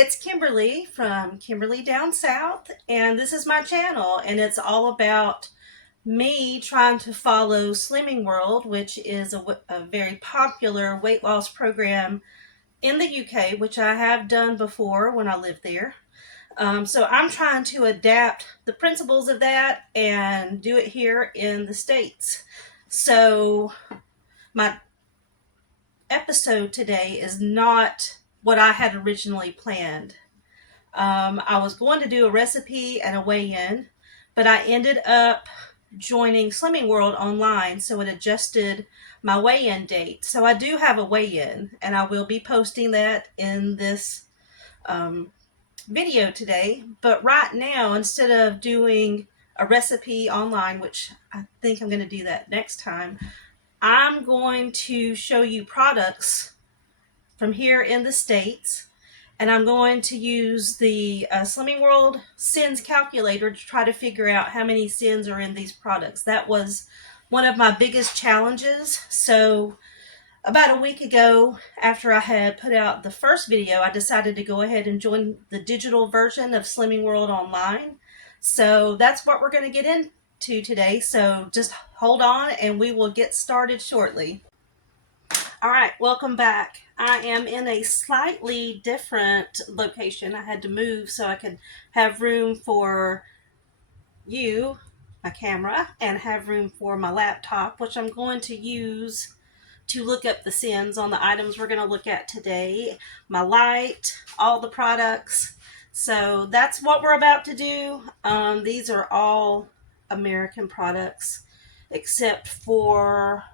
it's Kimberly from Kimberly Down South, and this is my channel, and it's all about me trying to follow Slimming World, which is a very popular weight loss program in the UK, which I have done before when I lived there. So I'm trying to adapt the principles of that and do it here in the States. So my episode today is not what I had originally planned. I was going to do a recipe and a weigh-in, but I ended up joining Slimming World online, so it adjusted my weigh-in date. So I do have a weigh-in, and I will be posting that in this um, video today. But right now, instead of doing a recipe online, which I think I'm going to do that next time, I'm going to show you products from here in the States, and I'm going to use the Slimming World Syns calculator to try to figure out how many Syns are in these products. That was one of my biggest challenges. So about a week ago, after I had put out the first video, I decided to go ahead and join the digital version of Slimming World online. So that's what we're going to get into today. So just hold on and we will get started shortly. All right, welcome back. I am in a slightly different location. I had to move so I could have room for you, my camera, and have room for my laptop, which I'm going to use to look up the Syns on the items we're going to look at today, my light, all the products. So that's what we're about to do. These are all American products, except for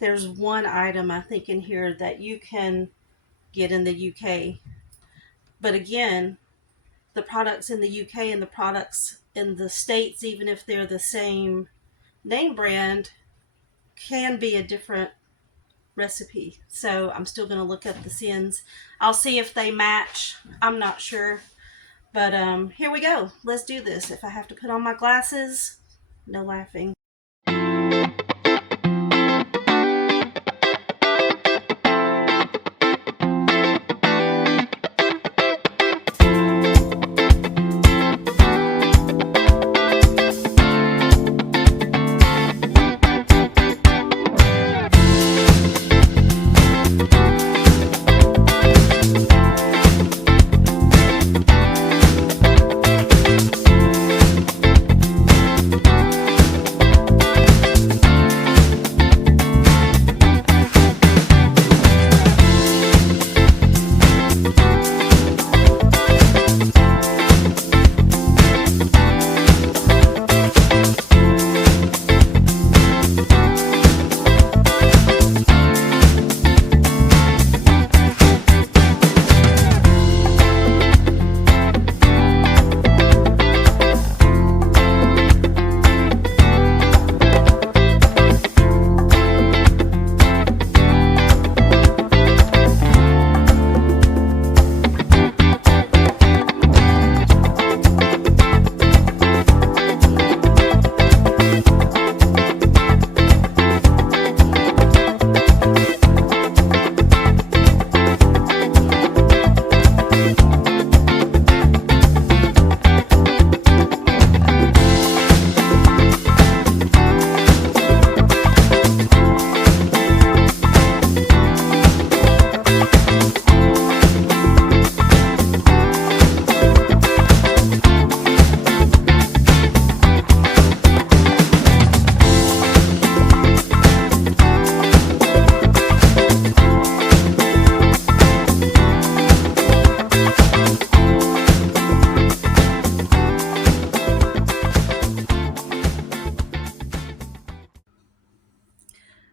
there's one item I think in here that you can get in the UK. But again, the products in the UK and the products in the States, even if they're the same name brand, can be a different recipe. So I'm still going to look up the Syns. I'll see if they match. I'm not sure. But here we go. Let's do this. If I have to put on my glasses, no laughing.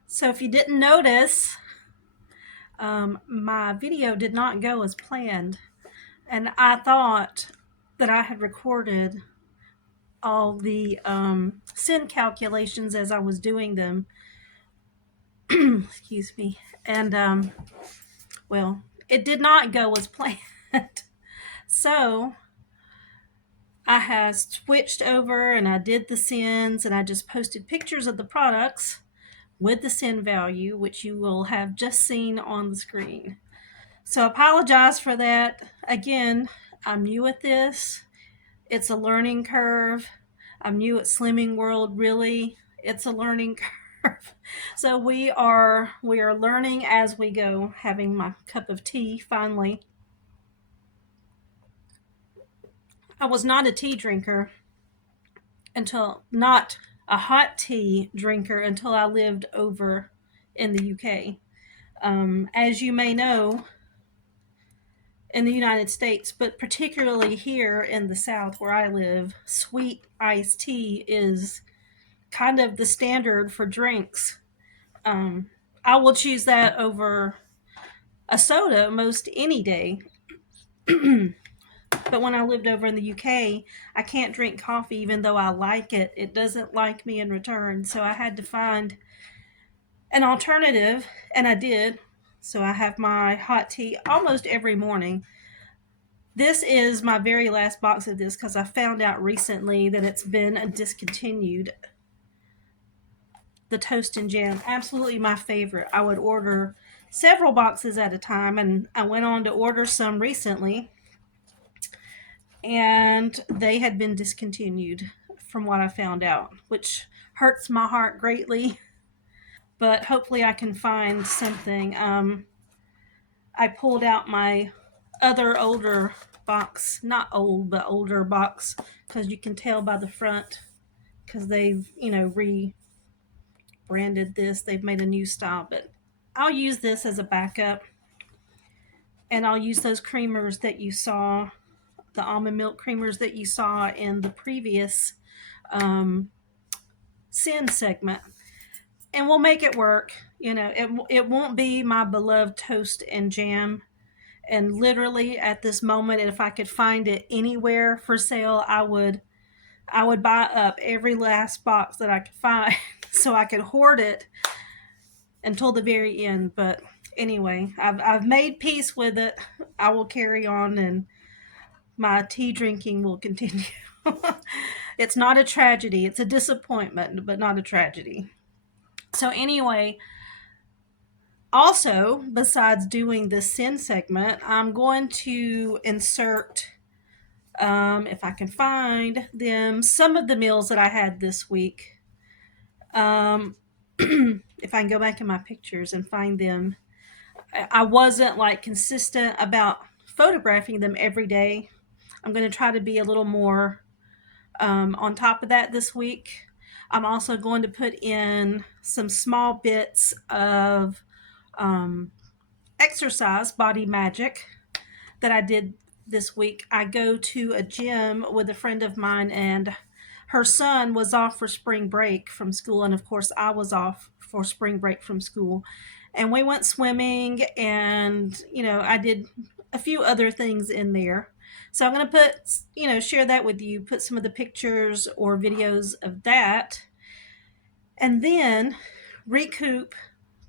So if you didn't notice, my video did not go as planned, and I thought that I had recorded all the Syn calculations as I was doing them. Excuse me. And well, it did not go as planned. So I have switched over and I did the Syns, and I just posted pictures of the products with the Syn value, which you will have just seen on the screen. So I apologize for that. Again, I'm new at this. It's a learning curve. I'm new at Slimming World, really. It's a learning curve. So we are learning as we go, having my cup of tea finally. I was not a tea drinker until not a hot tea drinker until I lived over in the UK. As you may know, in the United States, but particularly here in the South where I live, sweet iced tea is kind of the standard for drinks. Um, I will choose that over a soda most any day. But when I lived over in the UK, I can't drink coffee even though I like it. It doesn't like me in return. So I had to find an alternative, and I did. So I have my hot tea almost every morning. This is my very last box of this because I found out recently that it's been discontinued. The toast and jam, absolutely my favorite. I would order several boxes at a time, and I went on to order some recently, and they had been discontinued from what I found out, which hurts my heart greatly. But hopefully, I can find something. I pulled out my other older box, not old, but older box, because you can tell by the front because they've, rebranded this. They've made a new style, but I'll use this as a backup, and I'll use those creamers that you saw, the almond milk creamers that you saw in the previous um, Syns segment, and we'll make it work. It won't be my beloved toast and jam. And literally at this moment, if I could find it anywhere for sale, I would buy up every last box that I could find so I could hoard it until the very end. But anyway, I've made peace with it. I will carry on, and my tea drinking will continue. It's not a tragedy. It's a disappointment, but not a tragedy. So anyway, also, besides doing this sin segment, I'm going to insert, if I can find them, some of the meals that I had this week. If I can go back in my pictures and find them, I wasn't like consistent about photographing them every day. I'm going to try to be a little more on top of that this week. I'm also going to put in some small bits of um, exercise, body magic, that I did this week. I go to a gym with a friend of mine, and her son was off for spring break from school. And of course, I was off for spring break from school. And we went swimming, and, I did a few other things in there. So I'm going to share that with you, put some of the pictures or videos of that, and then recoup,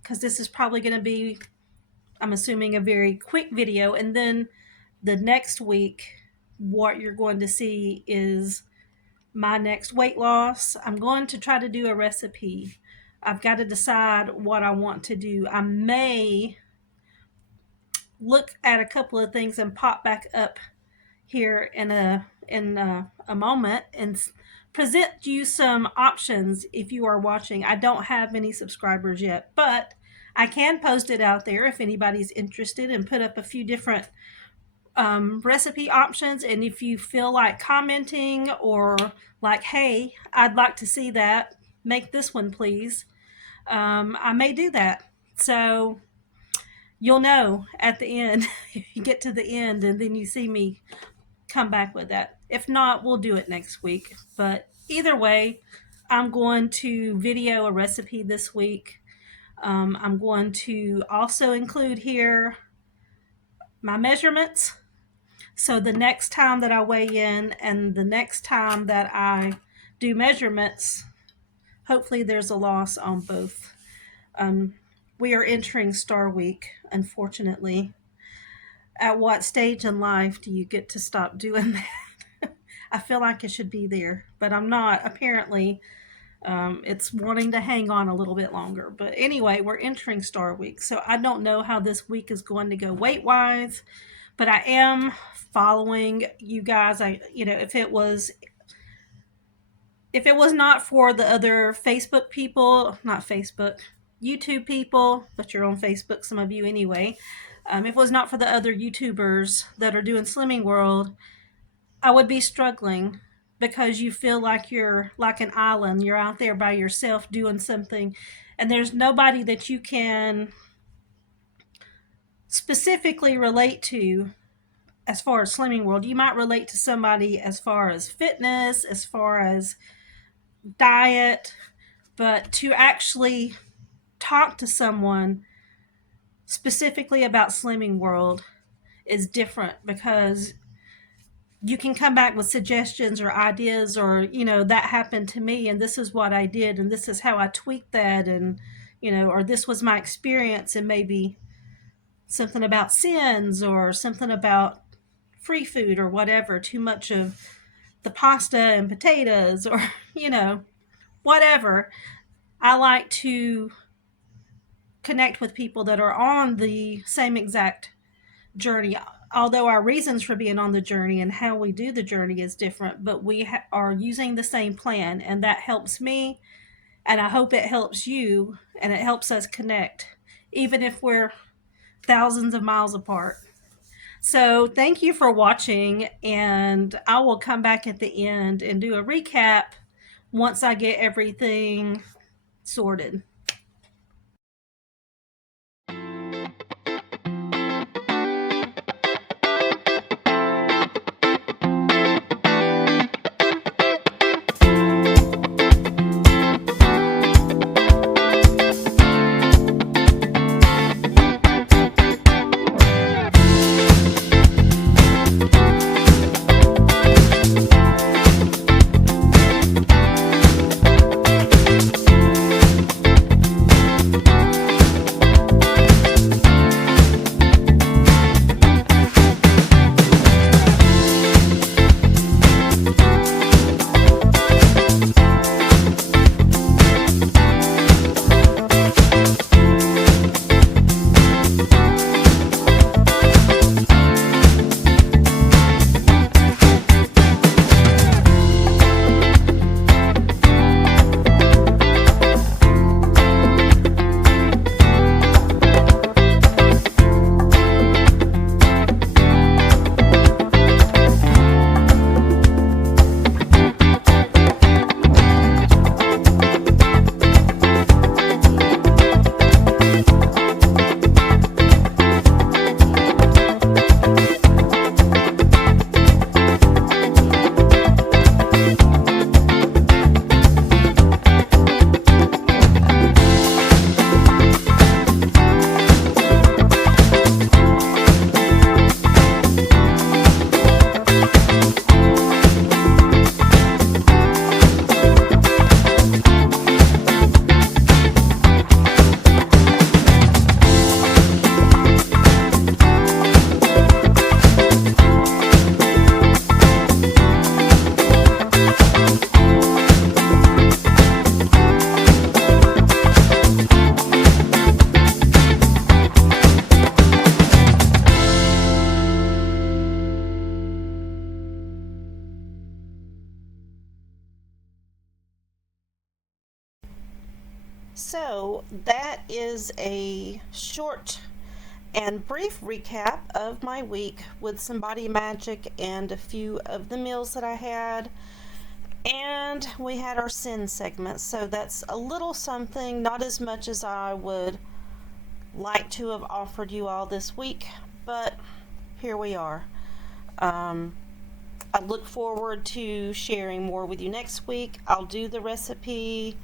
because this is probably going to be, I'm assuming, a very quick video. And then the next week, what you're going to see is my next weight loss. I'm going to try to do a recipe. I've got to decide what I want to do. I may look at a couple of things and pop back up here in a moment and present you some options if you are watching. I don't have any subscribers yet, but I can post it out there if anybody's interested, and put up a few different recipe options. And if you feel like commenting, or like, hey, I'd like to see that, make this one please, I may do that. So you'll know at the end. You get to the end and then you see me come back with that. If not, we'll do it next week. But either way, I'm going to video a recipe this week. I'm going to also include here my measurements. So the next time that I weigh in and the next time that I do measurements, hopefully there's a loss on both. We are entering Star Week, unfortunately. At what stage in life do you get to stop doing that? I feel like I should be there, but I'm not, apparently. It's wanting to hang on a little bit longer. But anyway, we're entering Star Week, so I don't know how this week is going to go weight wise, but I am following you guys. If it was not for the other Facebook people, not Facebook, YouTube people, but you're on Facebook, some of you anyway. If it was not for the other YouTubers that are doing Slimming World, I would be struggling because you feel like you're like an island. You're out there by yourself doing something, and there's nobody that you can specifically relate to as far as Slimming World. You might relate to somebody as far as fitness, as far as diet, but to actually talk to someone specifically about Slimming World is different because you can come back with suggestions or ideas or, that happened to me and this is what I did and this is how I tweaked that and, or this was my experience and maybe something about Syns or something about free food or whatever, too much of the pasta and potatoes or, whatever. I like to connect with people that are on the same exact journey, although our reasons for being on the journey and how we do the journey is different, but we are using the same plan, and that helps me, and I hope it helps you, and it helps us connect, even if we're thousands of miles apart. So thank you for watching, and I will come back at the end and do a recap once I get everything sorted. So that is a short and brief recap of my week with some body magic and a few of the meals that I had. And we had our sin segment, so that's a little something, not as much as I would like to have offered you all this week, but here we are. I look forward to sharing more with you next week. I'll do the recipe.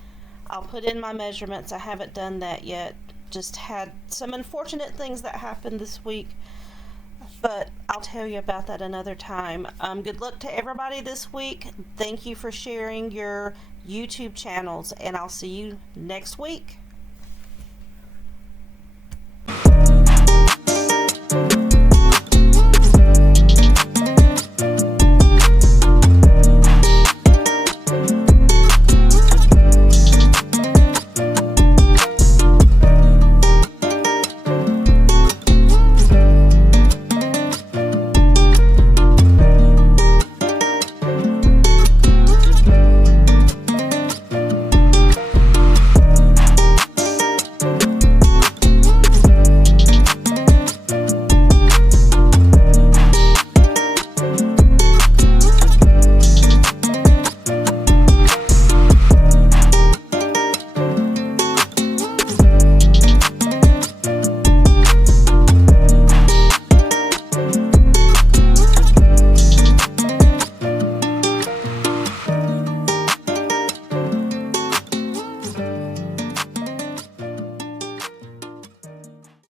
I'll put in my measurements. I haven't done that yet. Just had some unfortunate things that happened this week, but I'll tell you about that another time. Good luck to everybody this week. Thank you for sharing your YouTube channels, and I'll see you next week.